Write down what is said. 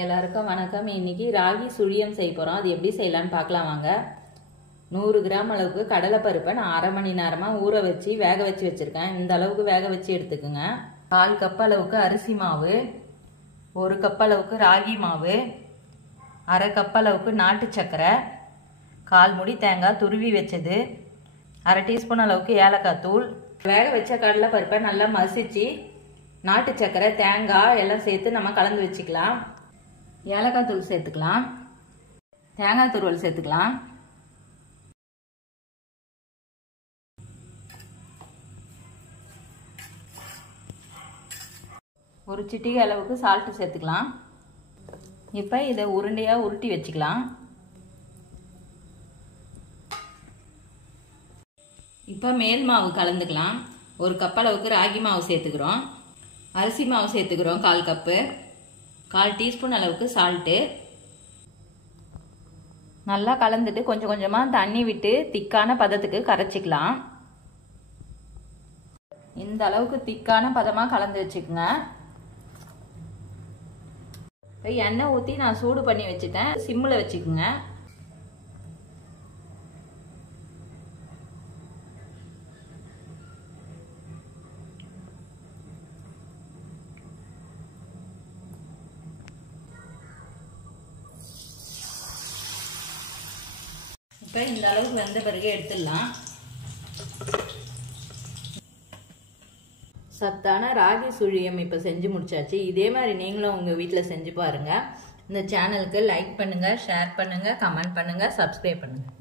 எல்லாருக்கும் வணக்கம். இன்னைக்கு ராகி சுழியம் செய்ய போறோம். அது எப்படி செய்யலாம்னு பார்க்கலாம் வாங்க. 100 கிராம் அளவுக்கு கடலைப்பருப்பை நான் அரை மணி நேரமா ஊற வச்சு வேக வச்சு வச்சிருக்கேன். இந்த அளவுக்கு வேக வச்சு எடுத்துக்கோங்க. 1/4 கப் அளவுக்கு அரிசி மாவு, 1 கப் அளவுக்கு ராகி மாவு, அரை கப் அளவுக்கு நாட்டு சக்கரை, 1/4 முடி தேங்காய் துருவி வச்சது, அரை டீஸ்பூன் அளவுக்கு ஏலக்காய் தூள். வேக வச்ச கடலைப்பருப்பை நல்லா மசிச்சு நாட்டு சக்கரை தேங்காய் எல்லாம் சேர்த்து நம்ம கலந்து வச்சுக்கலாம். ஏலக்காய் தூள் சேர்த்துக்கலாம், தேங்காய் துருவல் சேர்த்துக்கலாம், ஒரு சிட்டிகை அளவுக்கு சால்ட் சேர்த்துக்கலாம். இப்போ இதை உருண்டையா உருட்டி வச்சுக்கலாம். இப்போ மேல் மாவு கலந்துக்கலாம். 1 கப் அளவுக்கு ராகி மாவு சேர்த்துக்கிறோம், அரிசி மாவு சேர்த்துக்கிறோம் 1/4 கப்பு, 1/4 டீஸ்பூன் அளவுக்கு சால்ட்டு. நல்லா கலந்துட்டு கொஞ்சம் கொஞ்சமாக தண்ணி விட்டு திக்கான பதத்துக்கு கரைச்சிக்கலாம். இந்த அளவுக்கு திக்கான பதமாக கலந்து வச்சுக்கோங்க. இப்போ எண்ணெய் ஊற்றி நான் சூடு பண்ணி வச்சுட்டேன். சிம்மில் வச்சுக்கோங்க. இப்போ இந்த அளவுக்கு வெந்த பிறகு எடுத்துடலாம். சத்தான ராகி சுழியம் இப்போ செஞ்சு முடிச்சாச்சு. இதே மாதிரி நீங்களும் உங்கள் வீட்டில் செஞ்சு பாருங்கள். இந்த சேனலுக்கு லைக் பண்ணுங்கள், ஷேர் பண்ணுங்கள், கமெண்ட் பண்ணுங்கள், சப்ஸ்கிரைப் பண்ணுங்கள்.